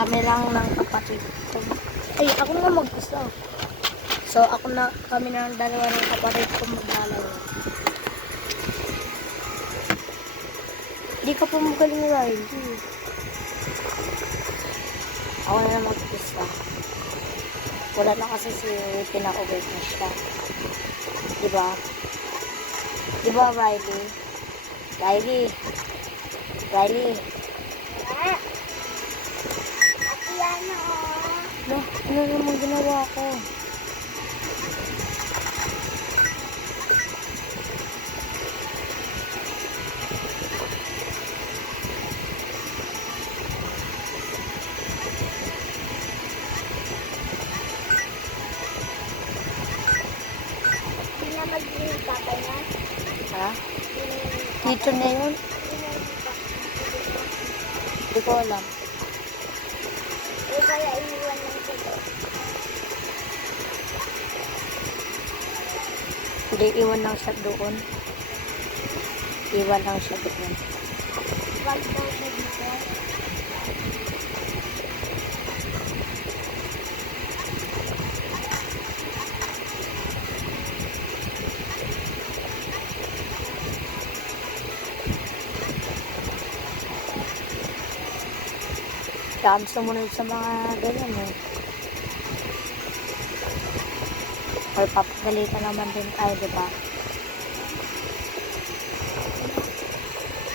Kami lang ng kapatid ko. Ay, ako na mag-isa. So, kami na ng dalawa ng kapatid ko maglalaro. Hindi ka pa magaling, Riley. Ako na mag-isa. Wala na kasi si pinaka-uwit na siya. Diba? Diba, Riley? Riley? Riley? No, ano naman ginawa ko? Hindi na magiging tatay na. Ha? Dito na yun? Hindi ko alam. Eh, kaya iiwan lang sila. Hindi, iwan lang siya doon. Iwan lang siya doon. Wag daw siya dito. Daan sumunod sa mga ganyan eh. Or papagalitan naman din tayo, diba?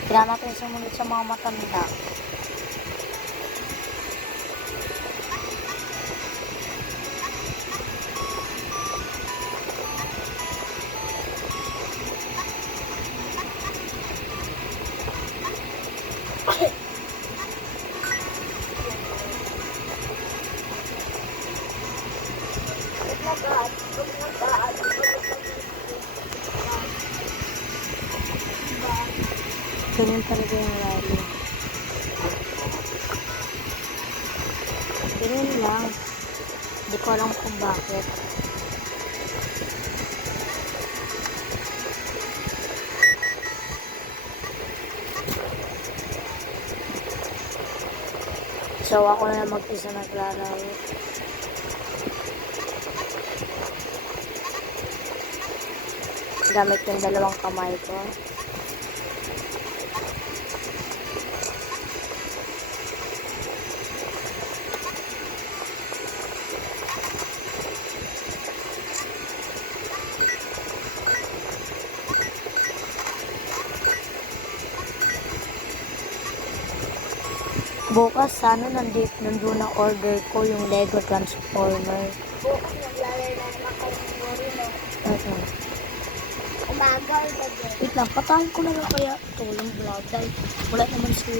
Kailangan natin sumunod sa mga matanda. Ganyan talaga yung Riley. Ganyan lang. Hindi ko alam kung bakit. So, ako na mag-isa naglalaro. Gamit yung dalawang kamay ko. Bukas sana nandun na order ko yung Lego Transformer. Bukas naglalaro na naman kayo ng Mori, no? Umaga or gabi? Wait lang, patayin ko na lang kaya ito walang vlog dahil wala naman si